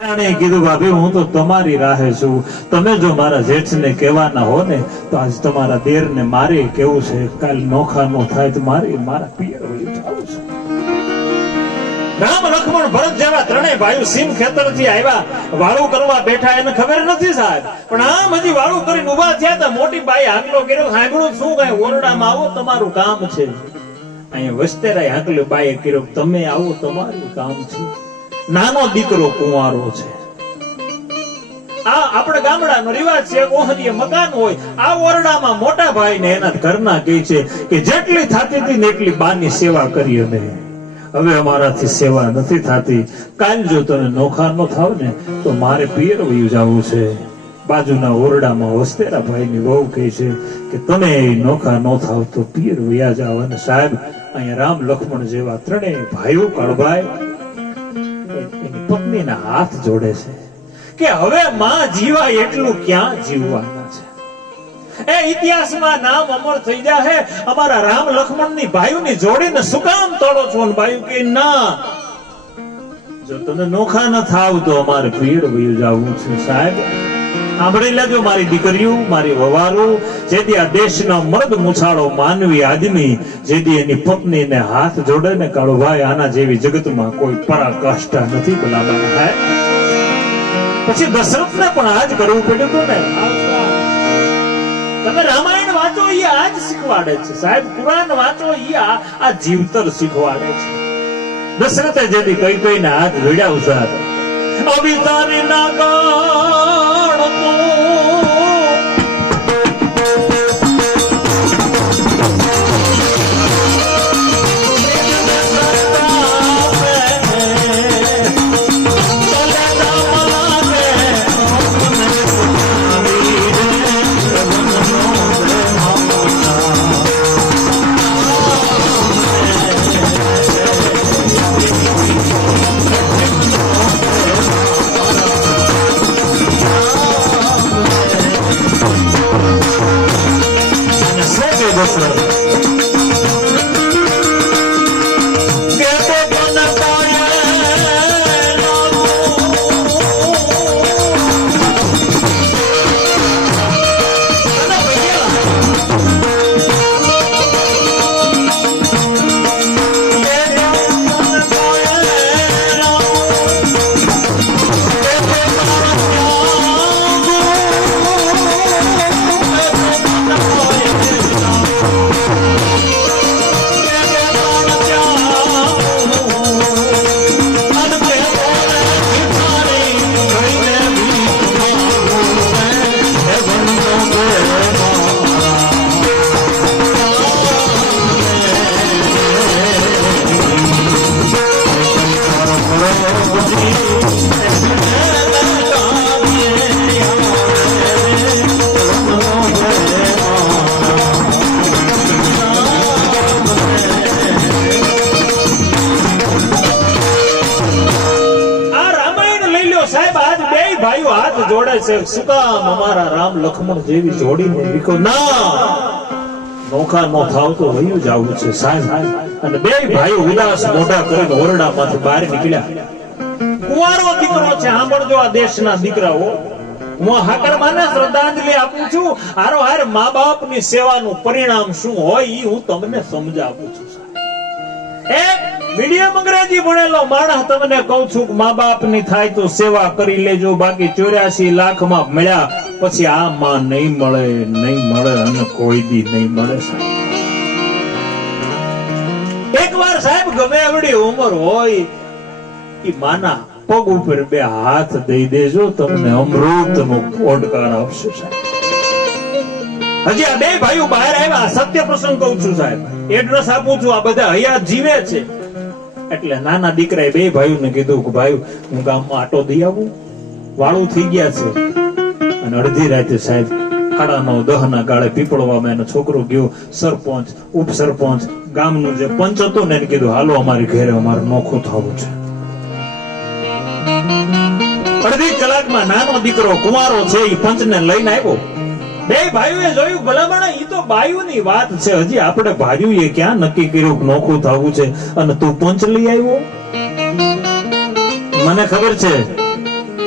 કીધું ભાભી હું તો તમારી રાહે છું, તમે જો મારા જેઠને કહેવાના હો ને તો આજ તમારા દેરને મારે કેવું છે, કાલ નોખા નો થાય તો મારા પિયર વળી જાવું છે. રામ લક્ષ્મણ ભરત જેવા ત્રણેય ભાઈઓ સીમ ખેતરથી આવ્યા, વાળું કરવા બેઠા, એને ખબર નથી સાહેબ, પણ આમ હજી વાળું કરીને ઉભા થયા તો મોટી બાઈ હાકલો કર્યો, સાંભળું શું કઈ ઓરડામાં આવો તમારું કામ છે. અહીંયા વસ્તેરાય હાકલો બાઈએ કર્યો, તમે આવો તમારું કામ છે. નાનો દીકરો કુંવારો છે. આ આપણે ગામડાનો રિવાજ છે, ઓહરીએ મકાન હોય, આ ઓરડામાં મોટા ભાઈ ને એના ઘરના કહે છે કે જેટલી થતી હતી ને એટલી બાની સેવા કરી અમે, હવે અમારાથી સેવા નથી થતી, કાલ જો તને નોખા ન થાવ ને તો મારે પિયર વયું જવું છે. બાજુના ઓરડામાં વસ્તેરા ભાઈ ની વહુ કહે છે કે તમે નોખા ન થાવ તો પિયર વયા જાવ. અને સાહેબ અહીંયા રામ લક્ષ્મણ જેવા ત્રણેય ભાઈઓ કળભાઈ એની પત્નીના હાથ જોડે છે કે હવે માં જીવાય એટલું ક્યાં જીવવાના છે. એ ઇતિહાસમાં નામ અમર થઈ જાય. અમારા રામ લક્ષ્મણની ભાઈઓની જોડીને શું કામ તોડો છો? ભાઈ કે ના, જો તમે નોખા ન થાવ તો અમારે પીડ વયું જવું છે. સાહેબ સાંભળી લેજો મારી દીકરીઓ, મારી વવારો, જેથી આ દેશનો મર્દ મુછાળો માનવી આદમી જેથી એની પત્નીને હાથ જોડે ને કાળુભાઈ, આના જેવી જગતમાં કોઈ પરાકાષ્ઠા નથી બોલાવાના. પછી દશરથને પણ આજ કરવું પડ્યું હતું ને. તમે રામાયણ વાંચો એ આજ શીખવાડે છે સાહેબ, કુરાન વાંચો એ આ જીવતર શીખવાડે છે. દશરથે જેથી કઈ કઈને હાથ જોડ્યા ઉસાર અવિતારી ના ગાણ તો જોડે છે. શું કામ? અમારા રામ લક્ષ્મણ જેવી જોડીને વિકો ના, નોખા નો થાવ તો વયું જવું છે સાહેબ. અને બે ભાઈઓ ઉદાસ મોઢા કરીને ઓરડામાંથી બહાર નીકળ્યા. કુંવારો દીકરો છે, સાંભળજો આ દેશના દીકરાઓ, હું હાકરમાને શ્રદ્ધાંજલિ આપું છું. હારો હાર મા બાપની સેવાનું પરિણામ શું હોય એ હું તમને સમજાવું છું. એક મીડિયમ અંગ્રેજી ભણેલો માણસ તમને કહું છું કે મા બાપ ની થાય તો સેવા કરી લેજો, બાકી 84 લાખમાં મળ્યા પછી આ માં નહીં મળે અને કોઈ દી નહીં મળે. એક વાર સાહેબ ગમે એવડી ઉંમર હોય એ માના પગ ઉપર બે હાથ દઈ દેજો, તમને અમૃત નો ઓડકાર આપશે સાહેબ. હજી આ બે ભાઈઓ બહાર આવ્યા, સત્ય પ્રસંગ કહું છું સાહેબ, એડ્રેસ આપું છું, આ બધા હયાત જીવે છે. એટલે નાના દીકરાએ બે ભાઈઓને કીધું કે ભાઈ હું ગામમાં આટો દઈ આવું, વાળું થઈ ગયા છે. અને અડધી રાતે સાહેબ 9:30 ના ગાળે પીપળવામાં એનો છોકરો ગયો. સરપંચ, ઉપસરપંચ, ગામનું જે પંચ હતો ને એને કીધું હાલો અમારી ઘરે અમારે નોખું થવું છે. અડધી કલાકમાં નાનો દીકરો કુંવારો છે એ પંચને લઈને આવ્યો. બે ભાઈઓએ જોયું ભલામણ ઈ તો બાયુની વાત છે, હજી આપણે ભાઈઓએ ક્યાં નક્કી કર્યું નોખું થવું છે અને તું પંચ લઈ આવ્યો. મને ખબર છે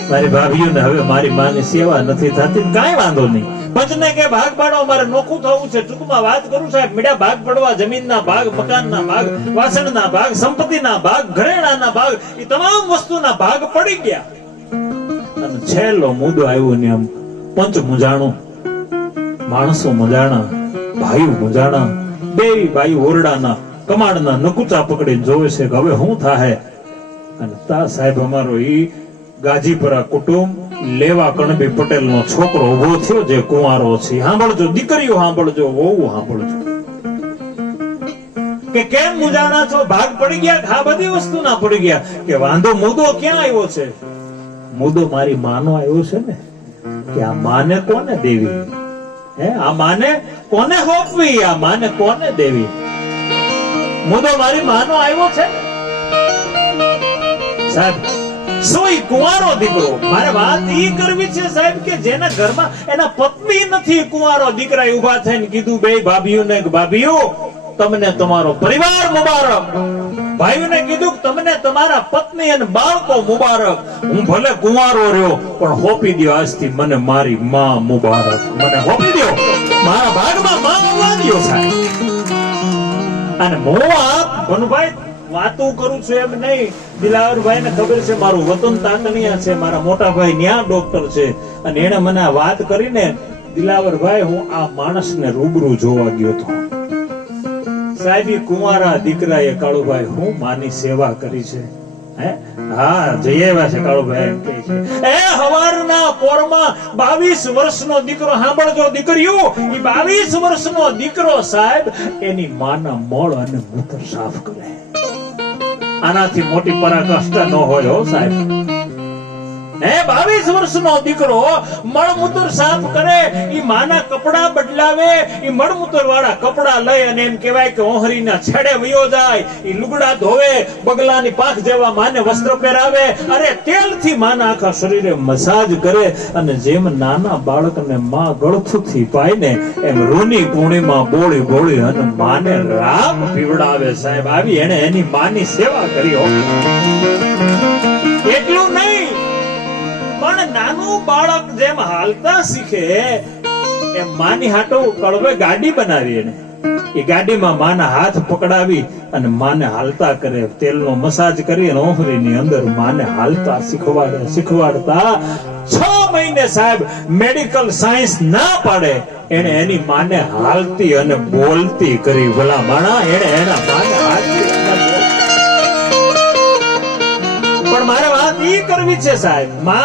મારી ભાભીઓને હવે મારી માની સેવા નથી થતી, કાંઈ વાંધો નહીં. પંચને કે ભાગ પાડો, મારે નોખું થવું છે. ટૂંકમાં વાત કરું સાહેબ, મીડા ભાગ પડવા, જમીનના ભાગ, મકાનના ભાગ, વાસણના ભાગ, સંપત્તિના ભાગ, ઘરેણાના ભાગ, એ તમામ વસ્તુના ભાગ પડી ગયા. અને છેલ્લો મુદ્દો આવ્યો ને આમ પંચ મૂંઝાણું, માણસો મૂંઝાણા, ભાઈઓ મૂંઝાણા, બે ભાઈ ઓરડાના કમાડના નકુચા પકડીને જોવે છે કે હવે શું થાય. અને તા સાહેબ અમારો ઈ ગાજીપરા કુટુંબ લેવા કણબી પટેલ નો છોકરો ઉભો થયો જે કુંવારો છે. સાંભળજો દીકરીઓ, સાંભળજો વહુ, સાંભળજો કે કેમ મૂંઝાણા છો, ભાગ પડી ગયા, આ બધી વસ્તુ ના પડી ગયા. કે વાંધો મુદ્દો ક્યાં આવ્યો છે? મુદ્દો મારી માનો આવ્યો છે ને, કે આ માને કોને દેવી, આ માને કોને હોપવી, આ માને કોને દેવી. મુદ્દો મારી માનો આવ્યો છે સાહેબ. સોય કુંવારો દીકરો, મારે વાત ઈ કરવી છે સાહેબ કે જેના ઘરમાં એના પત્ની નથી, કુંવારો દીકરા ઉભા થઈને કીધું બે ભાભીઓને કે ભાભીઓ તમને તમારો પરિવાર મુબારક. ભાઈઓને કીધું કે તમને તમારા પત્ની અને બાળકો મુબારક. હું ભલે કુંવારો રહ્યો પણ હોપી દો આજથી મને મારી માં મુબારક. મને હોપી દો, મારા ભાગમાં માં આવવા દો સાહેબ. અને હું આ ભનુભાઈ વાતું કરું છું એમ નહીં, દિલાવરભાઈ ને ખબર છે મારું વતન તાકણિયા છે, મારા મોટા ભાઈ ન્યા ડોક્ટર છે. અને એને મને આ વાત કરીને, દિલાવરભાઈ હું આ માણસને રૂબરૂ જોવા ગયો હતો સાહેબ. કુંવારા દીકરાએ કાળુભાઈ હું માની સેવા કરી છે. હા જઈ આવ્યા છે કાળુભાઈ એમ કહે છે. એ હવારના પોરમાં 22 વર્ષનો દીકરો, સાંભળજો દીકરીઓ, એ 22 વર્ષનો દીકરો સાહેબ એની માના મળ અને મૂત્ર સાફ કરે. આનાથી મોટી પરાકાષ્ઠા ન હોય હો સાહેબ. 22 વર્ષનો દીકરો મળમૂત્ર સાફ કરે, ઈ માના કપડા બદલાવે, ઈ મળમૂત્ર વાળા કપડા લઈ અને એમ કહેવાય કે ઓહરીના છેડે વયો જાય, ઈ લુગડા ધોવે, બગલાની પાંખ જેવા માને વસ્ત્ર પહેરાવે, અરે તેલથી માના આખા શરીરે મસાજ કરે. અને જેમ નાના બાળકને માં ગળથુથી પાય ને એમ રૂની પૂર્ણિમા બોળી બોળી અને માને રામ પીવડાવે સાહેબ. આવી એને એની માની સેવા કરી હો. એટલું નહીં પણ નાનું બાળક જેમ હાલતા શીખે એમ માની હાટો કળવે ગાડી બનાવી. એને એ ગાડીમાં માના હાથ પકડાવી અને માને હાલતા કરે, તેલનો મસાજ કરી અને ઓહરીની અંદર માને હાલતા શીખવાડતા 6 મહિને સાહેબ મેડિકલ સાયન્સ ના પાડે એને એની માને હાલતી અને બોલતી કરી. ભલા માણા એને એના માને હાલતી. પણ મારે વાત ઈ કરવી છે સાહેબ, માં